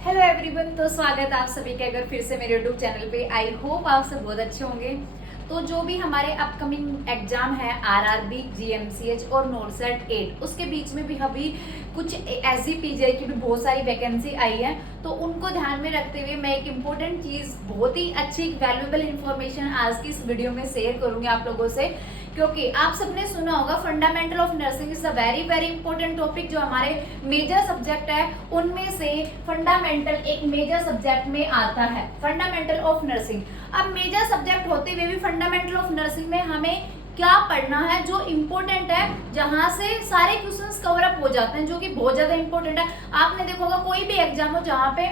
Hello everyone, तो स्वागत है आप सभी के अगर फिर से मेरे यूट्यूब चैनल पे। आई होप आप सब बहुत अच्छे होंगे। तो जो भी हमारे अपकमिंग एग्जाम है आरआरबी, जीएमसीएच और नोरसेट 8, उसके बीच में भी अभी कुछ ऐसी पीजीआई की भी बहुत सारी वैकेंसी आई है। तो उनको ध्यान में रखते हुए मैं एक इम्पोर्टेंट चीज़, बहुत ही अच्छी वैल्यूएबल इंफॉर्मेशन आज की इस वीडियो में शेयर करूंगी आप लोगों से। क्योंकि आप सबने सुना होगा fundamental of nursing is a very very important topic. जो हमारे मेजर सब्जेक्ट है उनमें से फंडामेंटल एक मेजर सब्जेक्ट में आता है, फंडामेंटल ऑफ नर्सिंग। अब मेजर सब्जेक्ट होते हुए भी फंडामेंटल ऑफ नर्सिंग में हमें क्या पढ़ना है जो इम्पोर्टेंट है, जहां से सारे क्वेश्चंस कवर अप हो जाते हैं, जो कि बहुत ज्यादा इंपॉर्टेंट है। आपने देखा होगा कोई भी एग्जाम हो जहां पे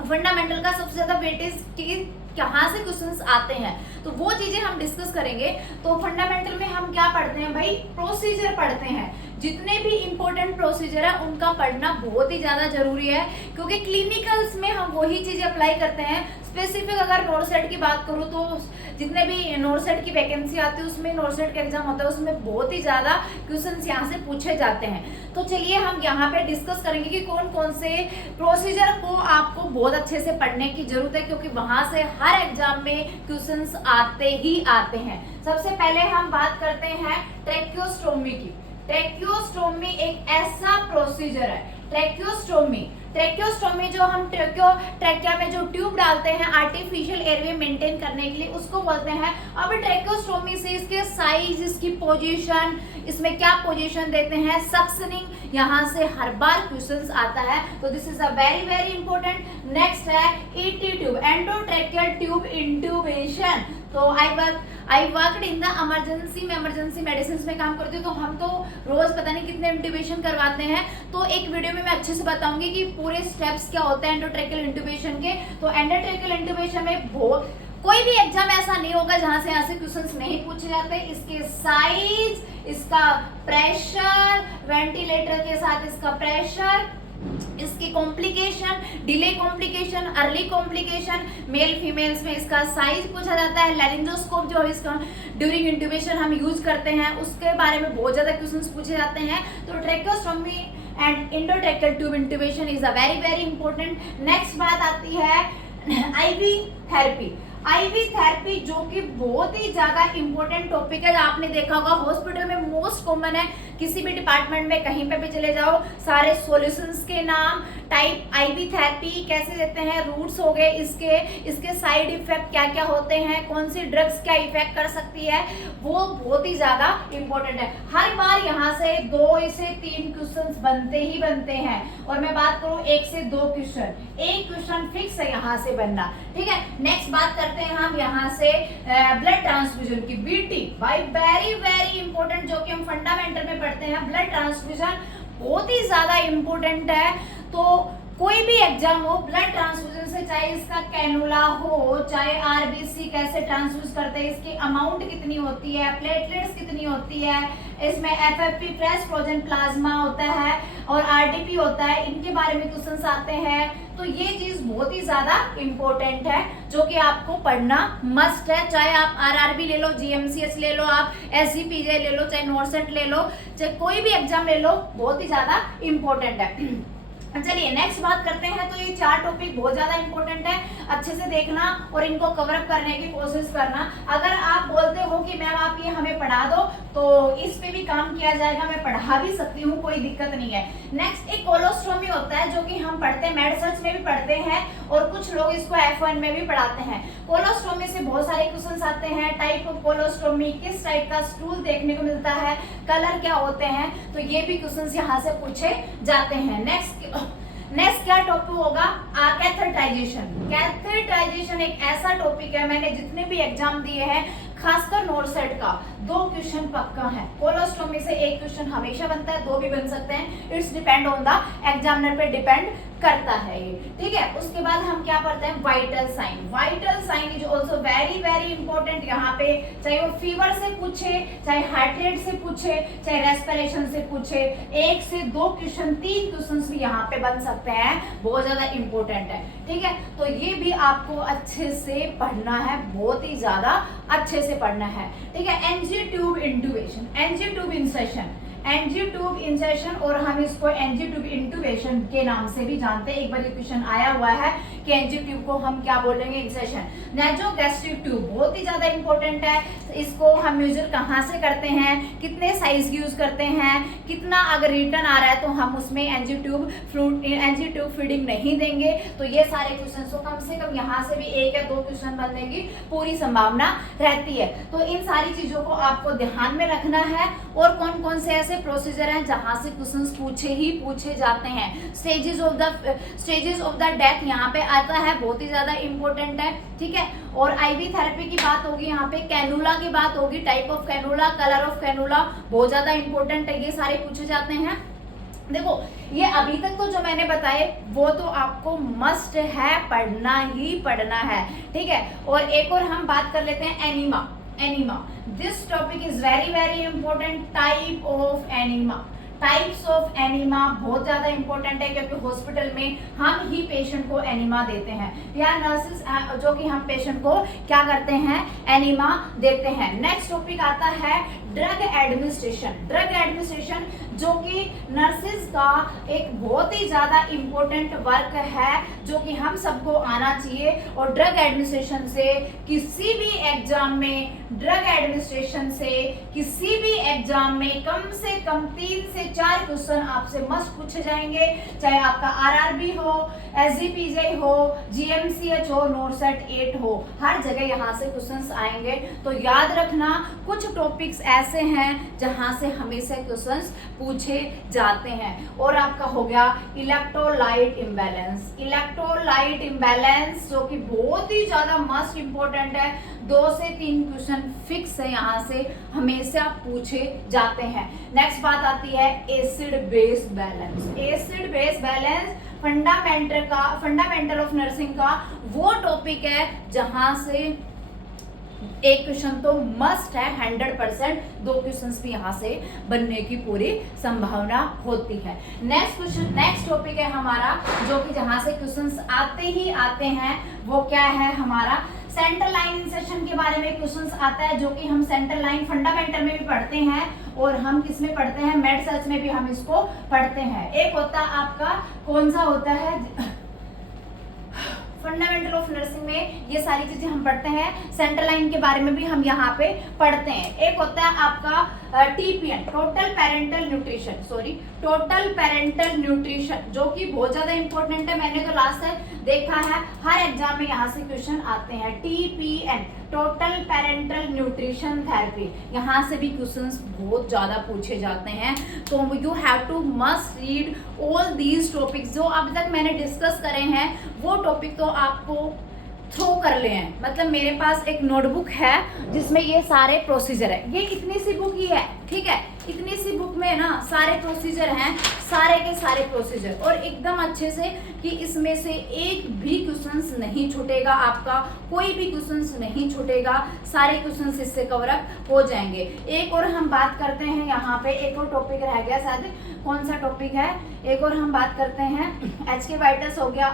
फंडामेंटल का सबसे ज्यादा वेटेज की कहाँ से क्वेश्चंस आते हैं, तो वो चीजें हम डिस्कस करेंगे। तो फंडामेंटल में हम क्या पढ़ते हैं भाई, प्रोसीजर पढ़ते हैं। जितने भी इंपॉर्टेंट प्रोसीजर है उनका पढ़ना बहुत ही ज्यादा जरूरी है, क्योंकि क्लिनिकल्स में हम वही चीजें अप्लाई करते हैं। स्पेसिफिक अगर नोरसेट की बात करूँ तो जितने भी नोरसेट की वैकेंसी आती है उसमें, नोरसेट का एग्जाम होता है उसमें बहुत ही ज्यादा क्वेश्चंस यहाँ से पूछे जाते हैं। तो चलिए हम यहाँ पे डिस्कस करेंगे कि कौन कौन से प्रोसीजर को आपको बहुत अच्छे से पढ़ने की जरूरत है, क्योंकि वहां से हर एग्जाम में क्वेश्चंस आते ही आते हैं। सबसे पहले हम बात करते हैं ट्रेक्योस्टोमी की। ट्रेक्योस्टोमी एक ऐसा प्रोसीजर है, ट्रेक्योस्टोमी जो हम ट्रेकिया में जो ट्यूब डालते हैं आर्टिफिशियल एयरवे मेंटेन करने के लिए, उसको बोलते हैं। अब ट्रेक्योस्टोमी से इसके साइज, इसकी पोजीशन, इसमें क्या पोजीशन देते हैं, सक्शनिंग, यहाँ से हर बार क्वेश्चंस आता है। तो this is a very very important. Next है ET tube, endotracheal tube intubation. तो I worked in the emergency में, इमरजेंसी मेडिसिन में काम करती हूँ। तो हम तो रोज पता नहीं कितने इंट्यूबेशन करवाते हैं। तो एक वीडियो में मैं अच्छे से बताऊंगी कि पूरे स्टेप्स क्या होते हैं एंडोट्रेकियल इंट्यूबेशन के। तो एंडोट्रेकियल इंट्यूबेशन में कोई भी एग्जाम ऐसा नहीं होगा जहां से यहाँ से क्वेश्चंस नहीं पूछे जाते। इसके साइज, इसका प्रेशर, वेंटिलेटर के साथ इसका प्रेशर, इसकी complication, delay complication, early complication, mail females में इसका साइज पूछा जाता है। लैरिंजोस्कोप जो इसका ड्यूरिंग इंट्यूबेशन हम यूज करते हैं उसके बारे में बहुत ज्यादा क्वेश्चंस पूछे जाते हैं। तो tracheostomy and endotracheal tube intubation is a very very important. Next बात आती है आईवी थेरेपी। आईवी थेरेपी जो कि बहुत ही ज्यादा इंपॉर्टेंट टॉपिक है। आपने देखा होगा हॉस्पिटल में मोस्ट कॉमन है, किसी भी डिपार्टमेंट में कहीं पे भी चले जाओ, सारे सॉल्यूशंस के नाम, टाइप, आईवी थेरेपी कैसे देते हैं, रूट्स हो गए इसके साइड इफेक्ट क्या क्या होते हैं, कौन सी ड्रग्स क्या इफेक्ट कर सकती है, वो बहुत ही ज्यादा इंपॉर्टेंट है। हर बार यहाँ से 2 से 3 क्वेश्चन बनते ही बनते हैं। और मैं बात करूँ 1 से 2 क्वेश्चन, एक क्वेश्चन फिक्स है यहाँ से बनना। ठीक है, नेक्स्ट बात करते हैं हम यहाँ से ब्लड ट्रांसफ्यूजन की, बीटी। भाई वेरी वेरी इंपॉर्टेंट, जो कि हम फंडामेंटल में पढ़ते हैं। ब्लड ट्रांसफ्यूजन बहुत ही ज्यादा इंपॉर्टेंट है। तो कोई भी एग्जाम हो, ब्लड ट्रांसफ्यूजन से, चाहे इसका कैनुला हो, चाहे आरबीसी कैसे ट्रांसफ्यूज करते हैं, इसकी अमाउंट कितनी होती है, प्लेटलेट्स कितनी होती है, इसमें एफएफपी फ्रेश फ्रोजन प्लाज्मा होता है और आरडीपी होता है, इनके बारे में क्वेश्चंस आते हैं। तो ये चीज बहुत ही ज्यादा इंपॉर्टेंट है जो कि आपको पढ़ना मस्ट है। चाहे आप आरआरबी ले लो, जीएमसीएच ले लो, आप एसजीपीजे ले लो, चाहे नोरसेट ले लो, चाहे कोई भी एग्जाम ले लो, बहुत ही ज्यादा इंपॉर्टेंट है। चलिए नेक्स्ट बात करते हैं। तो ये 4 टॉपिक बहुत ज्यादा इंपॉर्टेंट है, अच्छे से देखना और इनको कवर अप करने की कोशिश करना। अगर आप बोलते हो कि मैम आप ये हमें पढ़ा दो, तो इस पे भी काम किया जाएगा, मैं पढ़ा भी सकती हूँ, कोई दिक्कत नहीं है। नेक्स्ट एक कोलोस्टोमी होता है जो कि हम पढ़ते हैं, मेड सर्च में भी पढ़ते हैं और कुछ लोग इसको F1 में भी पढ़ाते हैं। कोलोस्टोमी से बहुत सारे क्वेश्चंस आते हैं। टाइप ऑफ कोलोस्टोमी, किस टाइप का स्टूल देखने को मिलता है, कलर क्या होते हैं, तो ये भी क्वेश्चंस यहाँ से पूछे जाते हैं। नेक्स्ट क्या टॉपिक होगा, कैथेटराइजेशन। कैथेटराइजेशन एक ऐसा टॉपिक है, मैंने जितने भी एग्जाम दिए हैं खासकर नोरसेट का 2 क्वेश्चन पक्का है। कोलोस्टोमी से 1 क्वेश्चन हमेशा बनता है, 2 भी बन सकते हैं, it's depend on the examiner पे डिपेंड करता है ये। ठीक है, उसके बाद हम क्या पढ़ते हैं, vital sign. Vital sign is also very very important. यहाँ पे चाहे वो फीवर से पूछे, चाहे हार्ट रेट से पूछे, चाहे रेस्पिरेशन से पूछे, 1 से 2 क्वेश्चन, 3 क्वेश्चन भी यहाँ पे बन सकते हैं, बहुत ज्यादा इंपॉर्टेंट है। ठीक है, तो ये भी आपको अच्छे से पढ़ना है, बहुत ही ज्यादा अच्छे से पढ़ना है। ठीक है, NG tube intubation, NG tube insertion, NG tube insertion और हम इसको एनजी ट्यूब इंटूबेशन के नाम से भी जानते हैं। एक बार ये क्वेश्चन आया हुआ है कि एनजी ट्यूब को हम क्या बोलेंगे, इंसेशन। नासोगैस्ट्रिक ट्यूब बहुत ही ज्यादा इंपॉर्टेंट है, इसको हम मेजर कहाँ से करते हैं, कितने साइज की यूज करते हैं, कितना अगर रिटर्न आ रहा है तो हम उसमें एनजी ट्यूब फीडिंग नहीं देंगे। तो ये सारे क्वेश्चन तो कम से कम यहाँ से भी 1 या 2 क्वेश्चन बनने की पूरी संभावना रहती है। तो इन सारी चीजों को आपको ध्यान में रखना है। और कौन कौन से ऐसे प्रोसीजर हैं जहां से क्वेश्चंस पूछे जाते हैं। स्टेजेस ऑफ द डेथ यहाँ पे आता है, बहुत ही ज्यादा इंपॉर्टेंट है, ठीक है। और आईवी थेरेपी की बात होगी, यहाँ पे कैनुला की बात होगी, type of cannula, colour of cannula बहुत ज्यादा इंपॉर्टेंट है, ये सारे पूछे जाते हैं। देखो ये अभी तक तो जो मैंने बताए वो तो आपको मस्ट है, पढ़ना ही पढ़ना है, ठीक है। और एक और हम बात कर लेते हैं enema. This topic is very very important. Type of enema, types of enema बहुत ज्यादा इंपॉर्टेंट है, क्योंकि हॉस्पिटल में हम ही पेशेंट को एनीमा देते हैं, या नर्सेस जो कि हम पेशेंट को क्या करते हैं, एनीमा देते हैं। नेक्स्ट टॉपिक आता है ड्रग एडमिनिस्ट्रेशन, जो कि नर्सेज का एक बहुत ही ज्यादा इंपॉर्टेंट वर्क है, जो कि हम सबको आना चाहिए। और ड्रग एडमिनिस्ट्रेशन से किसी भी एग्जाम में कम से कम 3 से 4 क्वेश्चन आपसे मस्ट पूछे जाएंगे, चाहे आपका आरआरबी हो, एसजीपीजे हो, जीएमसीएच हो, नोरसेट 8 हो, हर जगह यहाँ से क्वेश्चंस आएंगे। तो याद रखना कुछ टॉपिक्स ऐसे हैं जहां से हमेशा क्वेश्चंस पूछे जाते हैं। और आपका हो गया इलेक्ट्रोलाइट इम्बैलेंस, जो कि बहुत ही ज्यादा मस्ट इंपॉर्टेंट है। 2 से 3 क्वेश्चन फिक्स है, यहाँ से हमेशा पूछे जाते हैं। नेक्स्ट बात आती है acid base balance fundamental of nursing का वो टॉपिक है जहां से एक क्वेश्चन तो मस्ट है, 100%। 2 क्वेश्चंस भी यहाँ से बनने की पूरी संभावना होती है। नेक्स्ट टॉपिक है हमारा, जो कि जहां से क्वेश्चंस आते हैं, वो क्या है हमारा सेंट्रल लाइन इंसेशन के बारे में क्वेश्चंस आता है, जो कि हम सेंट्रल लाइन फंडामेंटल में भी पढ़ते हैं और हम किस में पढ़ते हैं, मेड सर्च में भी हम इसको पढ़ते हैं। एक होता है आपका कौन सा होता है, फंडामेंटल ऑफ नर्सिंग में ये सारी चीजें हम पढ़ते हैं। सेंट्रल लाइन के बारे में भी हम यहाँ पे पढ़ते हैं। एक होता है आपका टीपीएन, टोटल पेरेंटल न्यूट्रिशन, जो कि बहुत ज्यादा इंपॉर्टेंट है। मैंने तो लास्ट टाइम देखा है हर एग्जाम में यहाँ से क्वेश्चन आते हैं। TPN, total parental nutrition therapy, यहाँ से भी क्वेश्चंस बहुत ज्यादा पूछे जाते हैं। तो you have to must read all these topics. जो अभी तक मैंने डिस्कस करे हैं वो टॉपिक तो आपको थ्रो कर ले हैं। मतलब मेरे पास एक नोटबुक है जिसमें ये सारे प्रोसीजर है, ये इतनी सी बुक ही है, ठीक है। इतनी सी बुक में ना सारे प्रोसीजर हैं, सारे के सारे प्रोसीजर, और एकदम अच्छे से कि इसमें से एक भी क्वेश्चंस नहीं छूटेगा आपका, कोई भी क्वेश्चंस नहीं छूटेगा, सारे क्वेश्चंस इससे कवर अप हो जाएंगे। एक और हम बात करते हैं, यहाँ पे एक और टॉपिक रह गया, शायद कौन सा टॉपिक है, एक और हम बात करते हैं एचके वाइटल्स हो गया,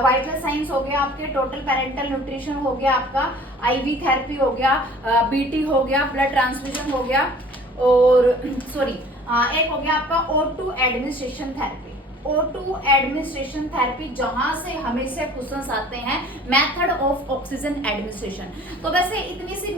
वाइटल साइंस हो गया, आपके टोटल पेरेंटल न्यूट्रिशन हो गया, आपका आईवी थेरेपी हो गया, बीटी हो गया, ब्लड ट्रांसफ्यूजन हो गया, और एक हो गया आपका O2 एडमिनिस्ट्रेशन थेरेपी, जहां से हमेशा क्वेश्चंस आते हैं मेथड ऑफ ऑक्सीजन एडमिनिस्ट्रेशन। तो वैसे इतनी सी